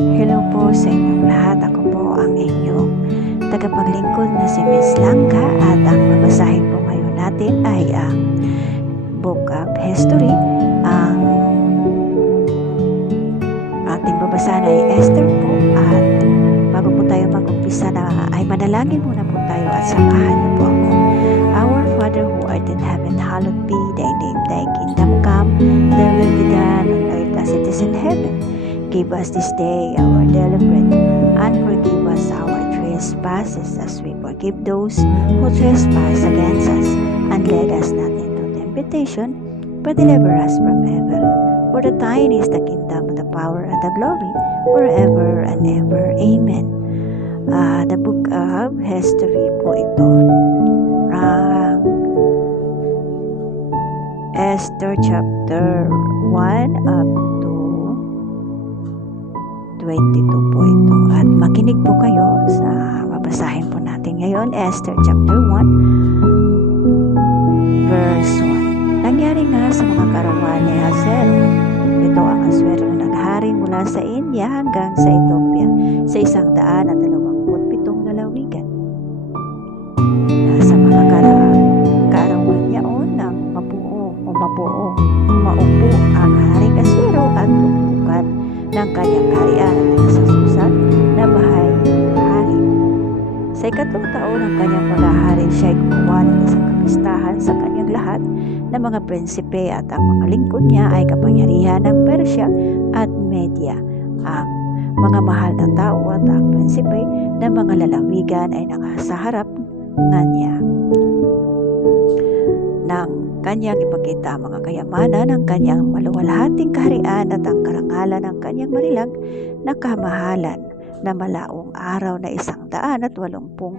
Hello po sa inyong lahat. Ako po ang inyong tagapaglingkod na si Miss Langka at ang babasahin po ngayon natin ay ang Book of History. Ang ating babasahin ay Esther po, at bago po tayo mag-umpisa na ay manalangin muna po tayo at samahan niyo po ako. Our Father who art in heaven, hallowed be thy name, thy kingdom come, thy will be done on earth as it is in heaven. Give us this day our daily bread, and forgive us our trespasses as we forgive those who trespass against us. And lead us not into temptation, but deliver us from evil. For the thine is the kingdom, the power, and the glory, forever and ever. Amen. The Book of History po ito. Esther chapter 1 up 22 po ito. At makinig po kayo sa babasahin po natin ngayon. Esther chapter 1 verse 1. Nangyari nga sa mga karawan ni Hazael. Ito ang Aswero na naghari mula sa India hanggang sa Ethiopia sa 127 lalawigan. Sa mga kaarawan niyaon ng maupo ang haring Aswero at tungtukan ng kanyang harian at sa Susan na bahay-hari. Sa 3 taon ng kanyang paghahari, siya ay gumawa ng isang kapistahan sa kanyang lahat ng mga prinsipe, at ang mga lingkod niya ay kapangyarihan ng Persya at Media. Ang mga mahal na tao at ang prinsipe ng mga lalawigan ay nasa harap nga niya. Nang kanyang ipakita ang mga kayamanan ng kanyang maluwalhating kaharian at ang karangalan ng kanyang marilag na kamahalan na malaong araw na 180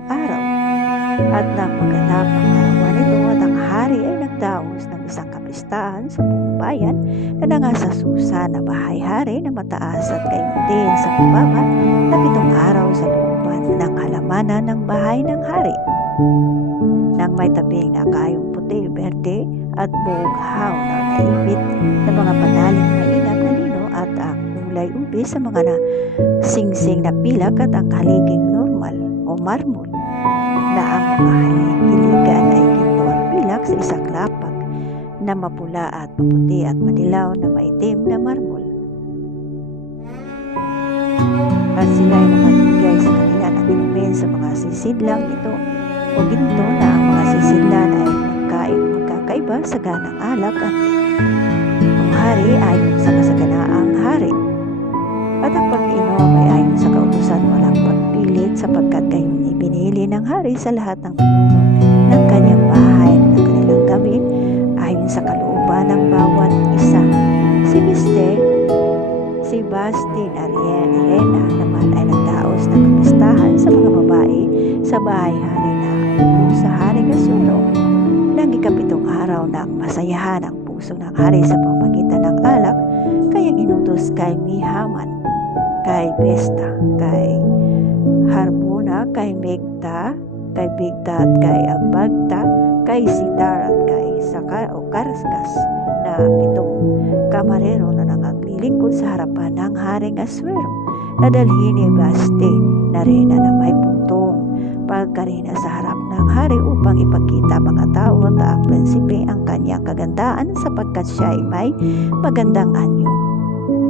araw. At nang maganap ang arawan nito, at ang hari ay nagdaos ng isang kapistahan sa buong bayan na nangasa Susa na bahay-hari na mataas, at gayon din sa baba na 7 araw sa looban ng halamanan ng bahay ng hari. Nang may tabing na kayong puti, berde at bughaw na naipit na mga panaling mainam na lino, at ang kulay ube sa mga singsing na pilak, at ang haliging normal o marmol na ang mga hiligan ay ginto at pilak sa isang lapag na mapula at maputi at madilaw na maitim na marmol. At sila ay nagbigay sa kanila ng inumin sa mga sisidlang ito o ginto, na ang mga sisidlan ay magkakaiba sa ganang alak, at ang hari ayon sa kasaganaang hari, at ang pag-inom ay ayon sa kautusan walang pagpilit, sapagkat gayon ibinili ng hari sa lahat ng pinuno ng kanyang bahay na ng kanilang gawin ayon sa kalooban ng bawat isa. Si Basti na Elena naman ay nagdaos ng kapistahan sa mga babae sa bahay-hari na sa Haring Aswero nang 7 araw ng masayahan ang puso ng hari sa pamamagitan ng alak, kayang inutos kay Mihaman, kay Besta, kay Harbona, kay Bigta at kay Abagta, kay Sitar at kay Sakar o Karskas na 7 kamarero na nangaglilingkod sa harapan ng Haring Aswero, na dalhin ni Basti na reyna na may putong pagkarina sa harap ng hari upang ipakita mga tao at ang prinsipe ang kanyang kagandaan, sapagkat siya ay may magandang anyo.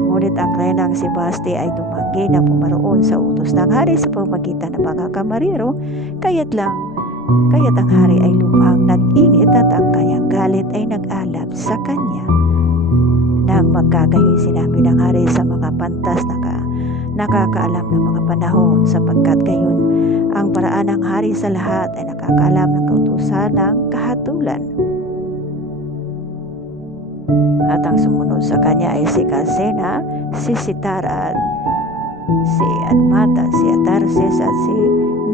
Ngunit ang reynang si Basti ay tumanggi na pumaroon sa utos ng hari sa pamamagitan ng mga kamarero, kaya't ang hari ay lubhang nag-init, at ang kanyang galit ay nag-alab sa kanya. Nang magkagayon, sinabi ng hari sa mga pantas na nakakaalam ng mga panahon, sapagkat gayon ang paraan ng hari sa lahat ay nakakaalam ng kautusan ng kahatulan. At ang sumunod sa kanya ay si Kasena, si Sitar at si Admata, si Atarses at si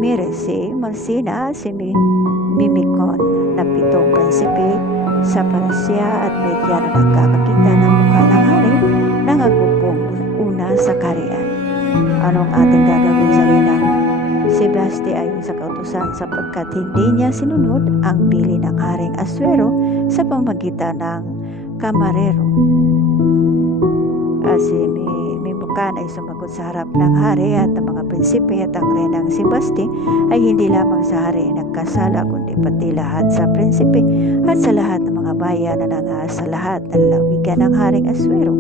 Mires, si Marsina, si Mimikon na 7 prinsipe sa Parasya at Media na nagkakakita ng mukha ng hari nangagupong una sa kaharian. Anong ating gagawin sa reynang si Basti ayon sa kautusan, sapagkat hindi niya sinunod ang pili ng Haring Aswero sa pamamagitan ng kamarero. Si Memucan ay sumagot sa harap ng hari at ng mga prinsipe at ang renang si Basti ay hindi lamang sa hari nagkasala kundi pati lahat sa prinsipe at sa lahat ng mga bayan na nangaas sa lahat ng lalawigan ng haring Aswero.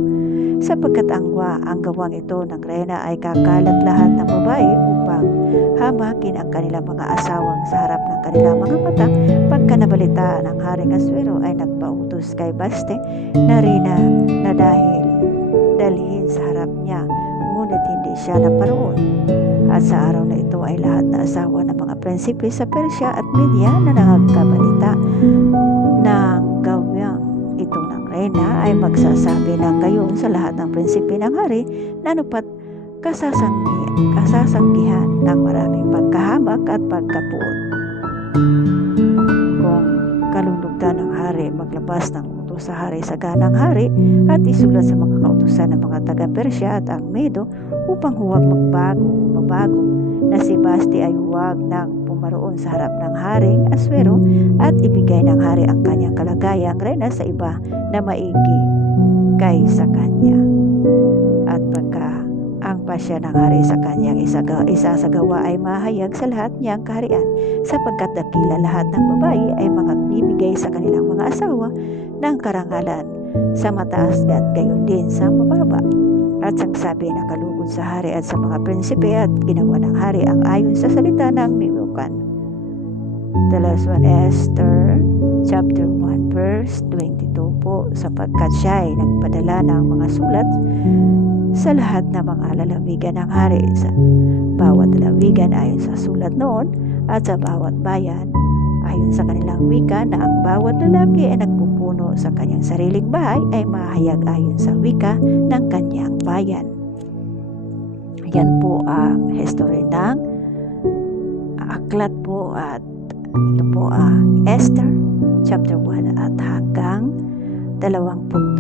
Sapagkat ang gawang ito ng reyna ay kakalat lahat ng babae upang hamakin ang kanilang mga asawang sa harap ng kanilang mga mata. Pagka nabalitaan ng haring Aswero ay nagpautos kay Basti na reyna na dalhin sa harap niya, ngunit hindi siya naparoon. At sa araw na ito ay lahat na asawa ng mga prinsipe sa Persya at Media na nagkabalita ng gawang ito ng reyna ay magsasabi ng gayon sa lahat ng prinsipe ng hari na anupat kasasanggihan ng maraming pagkahamak at pagkapuot. Kung kalulugdan ng hari, maglabas ng utos sa hari sa ganang hari at isulat sa mga kautusan ng mga taga-Persya at ang Medo upang huwag mabago na si Basti ay huwag nang pumaroon sa harap ng haring Aswero at ibigay ng hari ang kanyang kalagayang reyna sa iba na maigi kaysa kanya. At pagka ang pasya ng hari sa kanyang isasagawa ay mahayag sa lahat niyang kaharian, sapagkat dakila lahat ng babae ay mga bibigay sa kanilang mga asawa ng karangalan sa mataas at gayon din sa mababa. At sangsabi na kalugod sa hari at sa mga prinsipe at ginawa ng hari ang ayon sa salita ng Memucan. The last one, Esther chapter 1 verse 22 po, sapagkat siya ay nagpadala ng mga sulat sa lahat ng mga lalawigan ng hari, sa bawat lalawigan ayon sa sulat noon at sa bawat bayan ayon sa kanilang wika, na ang bawat lalaki ay nagpupuno sa kanyang sariling bahay ay mahayag ayon sa wika ng kanyang bayan. Yan po ang history ng aklat po, at ito po Esther chapter 1 at hanggang 20